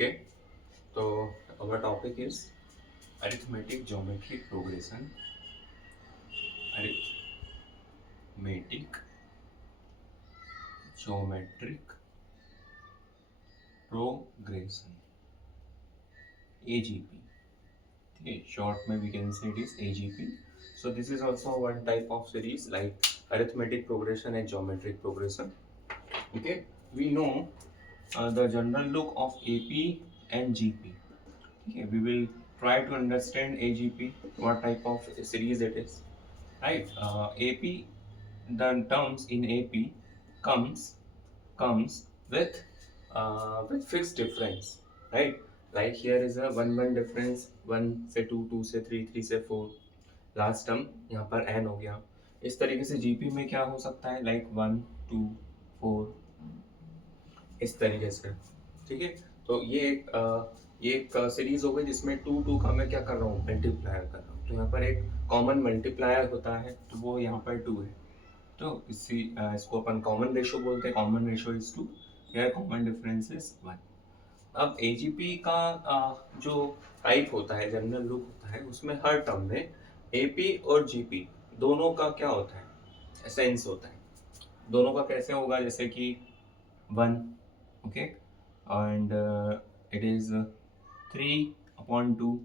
Okay, so our topic is arithmetic geometric progression. Arithmetic geometric progression, AGP. Okay, short में we can say it is AGP. So this is also one type of series like arithmetic progression and geometric progression. Okay, we know the general look of AP and GP. Okay, we will try to understand AGP, what type of series it is. Right, AP, the terms in AP comes with fixed difference, right? Like here is a one difference, one से two से three से four, last term यहाँ पर n हो गया. इस तरीके से जीपी में क्या हो सकता है, लाइक 1 2 4, इस तरीके से. ठीक है, तो ये एक सीरीज हो गई जिसमें टू टू का मैं क्या कर रहा हूँ, मल्टीप्लायर कर रहा हूँ. तो यहाँ पर एक कॉमन मल्टीप्लायर होता है, तो वो यहाँ पर 2 है. तो इसको अपन कॉमन रेशो बोलते हैं. कॉमन रेशो इज 2, या कॉमन डिफरेंस इज 1. अब एजीपी का जो टाइप होता है, जनरल लुक होता है, उसमें हर टर्म में एपी और जीपी दोनों का क्या होता है, सेंस होता है. दोनों का कैसे होगा, जैसे कि 1, okay, and it is 3/2,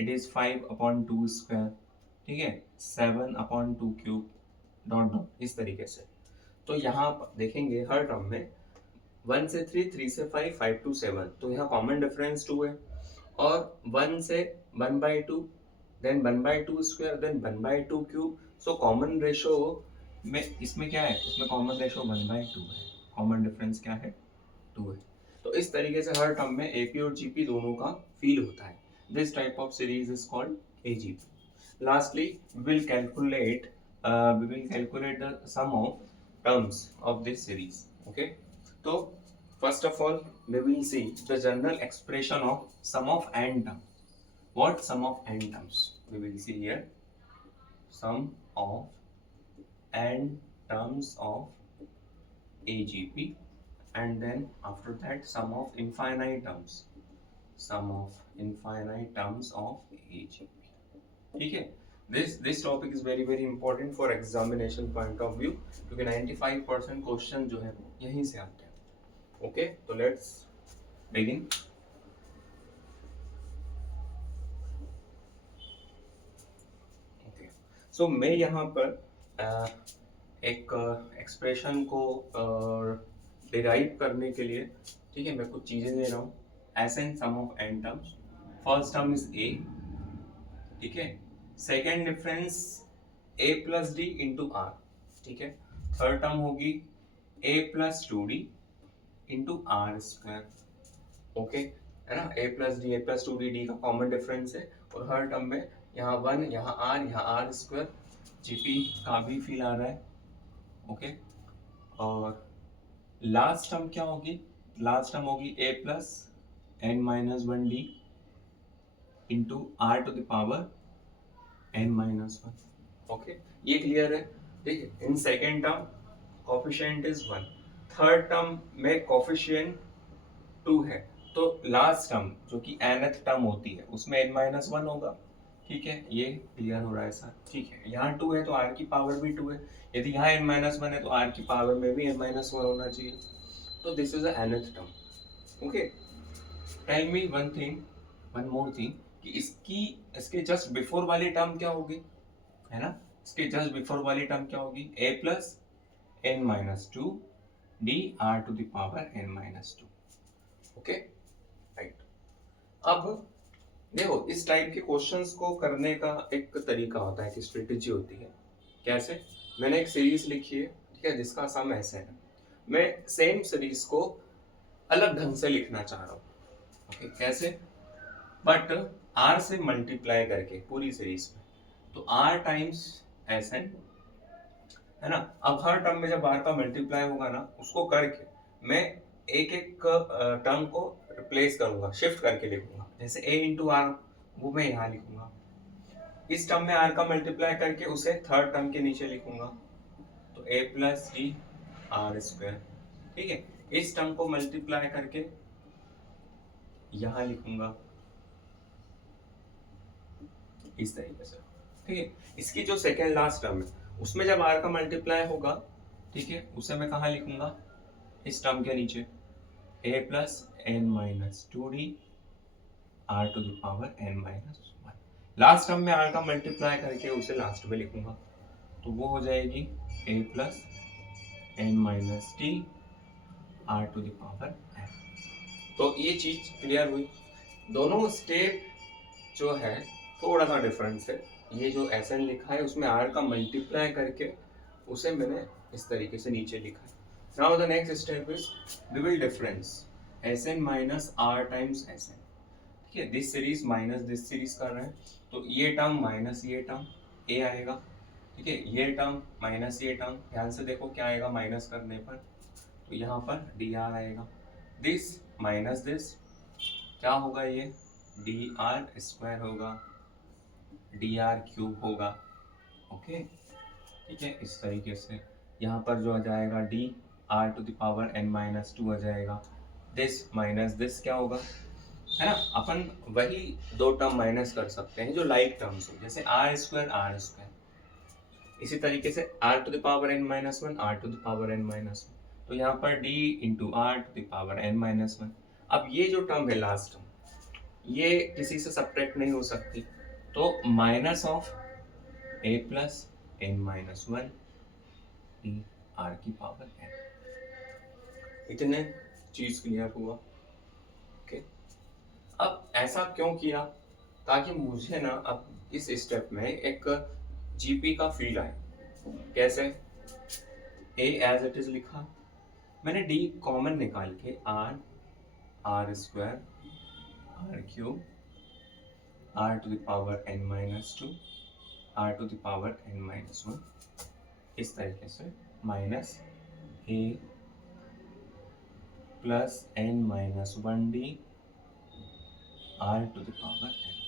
it is 5/2 square, ठीक है, 7/2 क्यूब, डॉट डॉट, इस तरीके से. तो यहाँ देखेंगे हर टर्म में 1 से 3, 3 से 5, 5 to 7, तो यहाँ कॉमन डिफरेंस 2 है. और 1 से 1/2, then 1/2 square, then 1/2 cube. So common ratio में इसमें क्या है, इसमें कॉमन रेशो 1/2 है, कॉमन डिफरेंस क्या है, 2 है. तो इस तरीके से हर टर्म में एपी और जीपी दोनों का फील होता है. This type of series is called AGP. Lastly, we will calculate the sum of terms of this series. Okay. So first of all, we will see the general expression of sum of n terms. What sum of n terms? We will see here sum of n terms of AGP, and then after that sum of infinite terms. Sum of infinite terms of AGP. ठीक है. This topic is very very important for examination point of view, क्योंकि 95% question जो है यहीं से आते हैं. Okay, तो लेट्स बिगिन. ओके, सो मैं यहाँ पर एक एक्सप्रेशन को डिराइव करने के लिए, ठीक है, मैं कुछ चीजें दे रहा हूँ. S n sum of n terms. First term is a, ठीक है. Second difference a plus d into r, ठीक है. थर्ड टर्म होगी a plus 2d into r square. Okay, है ना. a प्लस टू डी का कॉमन डिफरेंस है. और हर टर्म में यहाँ 1, यहाँ आर स्क्वायर. जीपी का भी फील आ रहा है. ओके, और लास्ट टर्म क्या होगी, लास्ट टर्म होगी a plus n-1d into r to the power n-1. Okay, ये क्लियर है. ठीक है. In second term coefficient is 1, third term में कोफिशिएंट 2 है. तो लास्ट टर्म जो कि nth टर्म होती है उसमें n-1 होगा. ठीक है, ये क्लियर हो रहा है सर. ठीक है, यहाँ 2 है तो r की पावर भी 2 है. यदि यहाँ n-1 है तो r की पावर में भी n-1 होना चाहिए. तो this is a nth term. Okay, tell me one more thing, कि इसके जस्ट बिफोर वाली टर्म क्या होगी, है ना. इसके जस्ट बिफोर वाली टर्म क्या होगी, a plus n-2 d r to the power n-2. Okay, right. अब देखो, इस टाइप के क्वेश्चंस को करने का एक तरीका होता है, कि स्ट्रेटेजी होती है. कैसे, मैंने एक सीरीज लिखी है, ठीक है, जिसका सम ऐसे है. मैं सेम सीरीज को अलग ढंग से लिखना चाह रहा हूँ. ओके, कैसे, बट r से मल्टीप्लाई करके पूरी सीरीज में. तो r टाइम्स एस एन, है ना. अब हर टर्म में जब r का मल्टीप्लाई होगा ना, उसको करके मैं एक एक टर्म को रिप्लेस करूंगा, शिफ्ट करके लिखूंगा. जैसे a इंटू आर, वो मैं यहाँ लिखूंगा. इस टर्म में r का मल्टीप्लाई करके उसे थर्ड टर्म के नीचे लिखूंगा. तो a plus D R square. ठीक है, इस टर्म को मल्टीप्लाई करके यहाँ लिखूंगा इस तरीके से, ठीक है। इसकी जो सेकेंड लास्ट टर्म है उसमें जब r का मल्टीप्लाई होगा, ठीक है, उसे मैं कहाँ लिखूंगा, इस टर्म के नीचे a plus n minus two d are to the power n minus one. Last term में r का मल्टीप्लाई करके उसे लास्ट में लिखूंगा, तो वो हो जाएगी a plus n minus t r to the power n। तो ये चीज क्लियर हुई। दोनों स्टेप जो है थोड़ा सा डिफरेंस है। ये जो एस एन लिखा है उसमें आर का मल्टीप्लाई करके उसे मैंने इस तरीके से नीचे लिखा है। Now the next step is we will difference s n minus r times s n, ठीक है। This series minus this series कर रहे हैं, तो ये टर्म माइनस ये टर्म ए आएगा, ठीक है। ये टर्म माइनस ये टर्म, ध्यान से देखो क्या आएगा माइनस करने पर, तो यहाँ पर डी आर आएगा। दिस माइनस दिस क्या होगा, ये डी आर स्क्वायर होगा, डी आर क्यूब होगा, ओके, ठीक है। इस तरीके से यहाँ पर जो आ जाएगा D are to the power N minus two आ जाएगा। दिस माइनस दिस क्या होगा, है ना। अपन वही दो टर्म माइनस कर सकते हैं जो लाइक टर्म्स हो, जैसे आर स्क्वायर। इसी तरीके से r to the power N minus one, r to the power N minus one, तो यहाँ पर d into r to the power N minus one. अब ये जो टर्म है लास्ट टर्म, ये किसी से सब्ट्रैक्ट नहीं हो सकती, तो minus of a plus n minus one d r की पावर एन। इतने चीज क्लियर हुआ, ओके। अब ऐसा क्यों किया, ताकि मुझे ना अब इस स्टेप में एक जीपी का फील आए। कैसे, ए एज इट इज लिखा, मैंने डी कॉमन निकाल के r r square r cube r to the power N minus two r to the power N minus one, इस तरीके से minus a plus n minus one d are to the power n.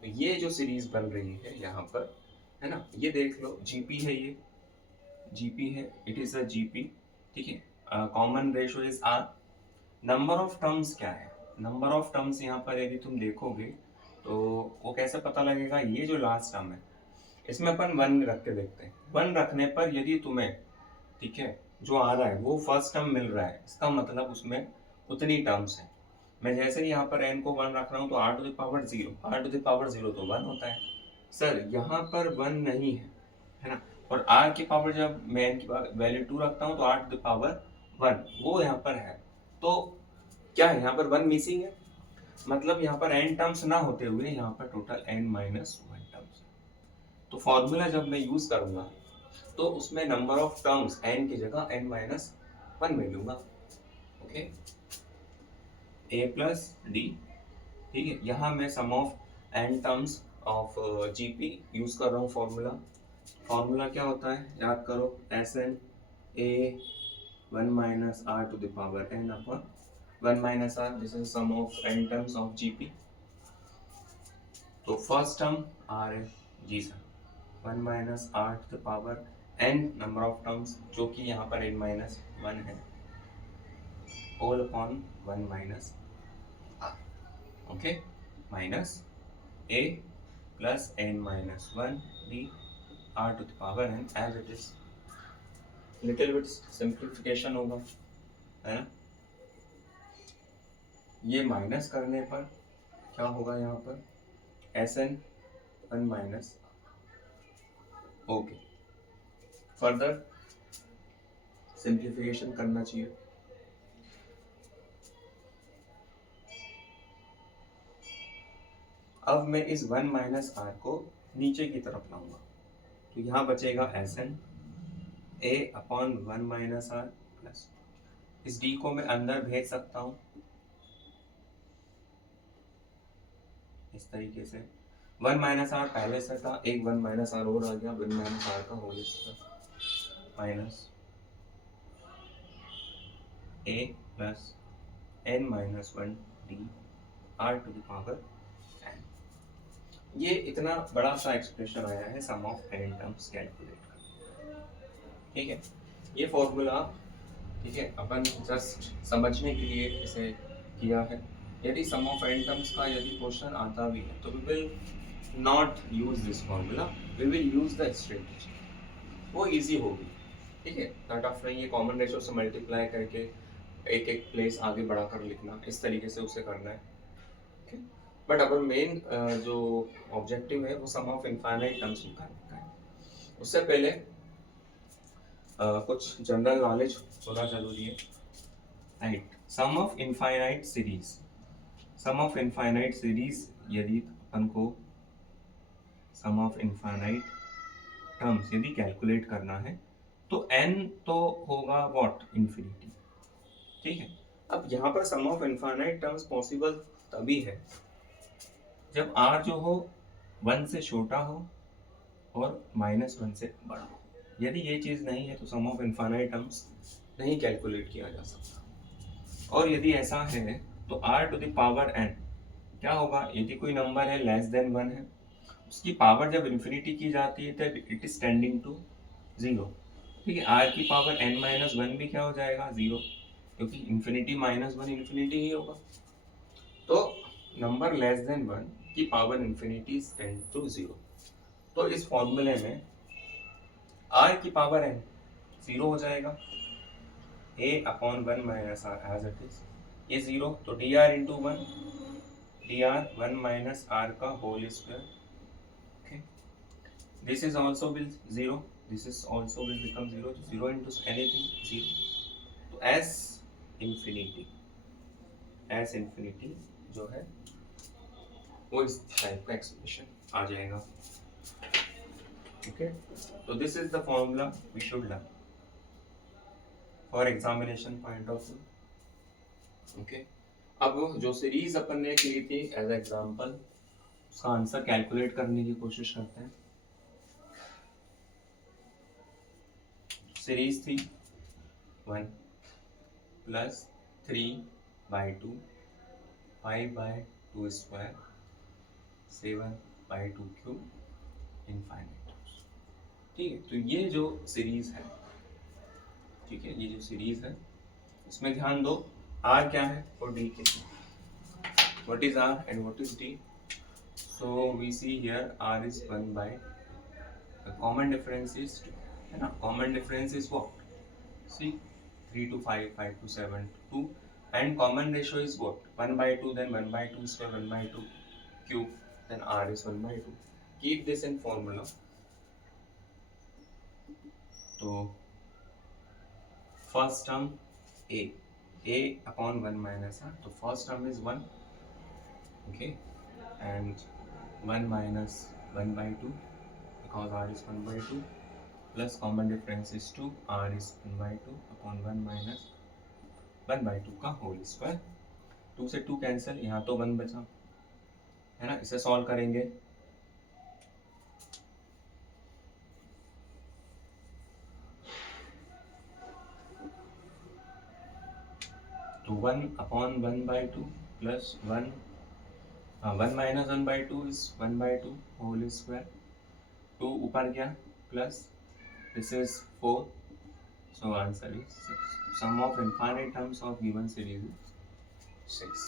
तो ये जो series बन रही है यहाँ पर, है ना, ये देख लो जीपी है, ये जीपी है, इट इज अ जीपी, ठीक है। Common ratio is r. Number of terms क्या है, नंबर ऑफ टर्म्स यहाँ पर यदि तुम देखोगे तो वो कैसे पता लगेगा, ये जो लास्ट टर्म है इसमें अपन वन रख के देखते हैं। वन रखने पर यदि तुम्हें, ठीक है, जो आ रहा है वो फर्स्ट टर्म मिल रहा है, इसका मतलब उसमें उतनी टर्म्स है। मैं जैसे ही यहाँ पर n को वन रख रहा हूँ तो r to the power zero, r to the power zero तो वन होता है। सर यहाँ पर वन नहीं है ना, और r की पावर जब मैं n की वैल्यू टू रखता हूँ तो r to the power one वो यहाँ पर है, तो क्या है यहाँ पर वन मिसिंग है, मतलब यहाँ पर n टर्म्स ना होते हुए यहाँ पर total n minus one terms. तो फॉर्मूला जब मैं यूज करूंगा तो उसमें नंबर ऑफ टर्म्स n की जगह n माइनस वन में लूंगा, ओके। a प्लस डी, ठीक है। यहाँ मैं sum of n terms of GP use कर रहा हूँ। फॉर्मूला क्या होता है याद करो, S N a one minus R to the power N upon one minus R, this is sum of n terms of GP. तो फर्स्ट टर्म आर है जी sir, one minus R to the power n number of terms जो कि यहाँ पर n minus one है, whole upon one minus r, okay, minus a plus n minus one d are to the power n as it is. Little bit simplification होगा, है ना। ये minus करने पर क्या होगा, यहाँ पर s n one minus, okay. Further simplification करना चाहिए। अब मैं इस वन माइनस आर को नीचे की तरफ लाऊंगा, तो यहाँ बचेगा s N a upon one minus r plus, इस डी को मैं अंदर भेज सकता हूँ इस तरीके से। वन माइनस आर पहले से था, एक वन माइनस आर और आ गया, वन माइनस आर का whole square minus a plus n minus one d are to the power n. ये इतना बड़ा सा एक्सप्रेशन आया है sum of n terms calculate कर, ठीक है। ये फॉर्मूला, ठीक है, अपन जस्ट समझने के लिए इसे किया है। यदि सम ऑफ n टर्म्स का यदि क्वेश्चन आता भी है तो we will not use this formula, we will use the strategy, वो इजी होगी। ठीक है, कट ऑफ नहीं, ये कॉमन रेशो से मल्टीप्लाई करके एक एक प्लेस आगे बढ़ाकर लिखना, इस तरीके से उसे करना है। बट अगर मेन जो ऑब्जेक्टिव है वो सम ऑफ इनफाइनाइट टर्म्स निकालने का है। उससे पहले कुछ जनरल नॉलेज होना जरूरी है। Right, sum of infinite series, sum of infinite series यदि अपन को सम ऑफ इनफाइनाइट टर्म्स यदि कैलकुलेट करना है तो n तो होगा व्हाट, इन्फिनिटी। ठीक है, अब यहाँ पर सम ऑफ इनफाइनाइट टर्म्स पॉसिबल तभी है जब r जो हो 1 से छोटा हो और -1 से बड़ा हो। यदि ये चीज़ नहीं है तो सम ऑफ इनफाइनाइट टर्म्स नहीं कैलकुलेट किया जा सकता। और यदि ऐसा है तो r to the power n क्या होगा, यदि कोई नंबर है लेस देन 1 है, उसकी पावर जब इन्फिनिटी की जाती है तब इट इज टेंडिंग टू 0। ठीक है, r की पावर n-1 भी क्या हो जाएगा, 0, क्योंकि इन्फिनिटी -1 इन्फिनिटी ही होगा। तो नंबर लेस देन 1 की पावर इन्फिनिटी टेंड टू 0। तो इस फॉर्मूले में r की पावर n 0 हो जाएगा, a/1 minus r as it is, ये 0, तो dr into 1, dr 1 minus r का whole square. Okay, this is also will 0, this is also will become 0, तो 0 इंटू एनीथिंग 0। तो एस इन्फिनिटी जो है वो इस टाइप का एक्सप्रेशन आ जाएगा। ओके, तो this is the formula we should learn for examination point of view. Okay, अब जो सीरीज अपन ने की थी एज एग्जांपल, उसका आंसर कैलकुलेट करने की कोशिश करते हैं। सीरीज थी 1 प्लस 3/2 5/2 स्क्वायर 7/2 क्यूब इनफाइनाइट। ठीक है, तो ये जो सीरीज है, ठीक है, ये जो सीरीज है इसमें ध्यान दो r क्या है और d कितना, what is r and what is d। so we see here r is 1 by, the common difference is 2, है ना, common difference is what, see 3 to 5, 5 to 7 2, and common ratio is what, 1/2, then 1/2 square, 1/2 cube, then r is 1/2। keep this in formula। तो first term a/1 minus r, तो first term is 1, okay, and 1 minus 1/2 because r is 1/2 plus common difference is 2, r is 1/2 upon 1 minus 1/2 का whole square. 2 से 2 cancel, यहाँ तो 1 बचा, है ना, इसे सॉल्व करेंगे तो 1/1/2 plus 1 minus 1/2 is 1/2 whole square, 2 ऊपर गया plus this is 4, so answer is 6। sum of infinite terms of given series is 6।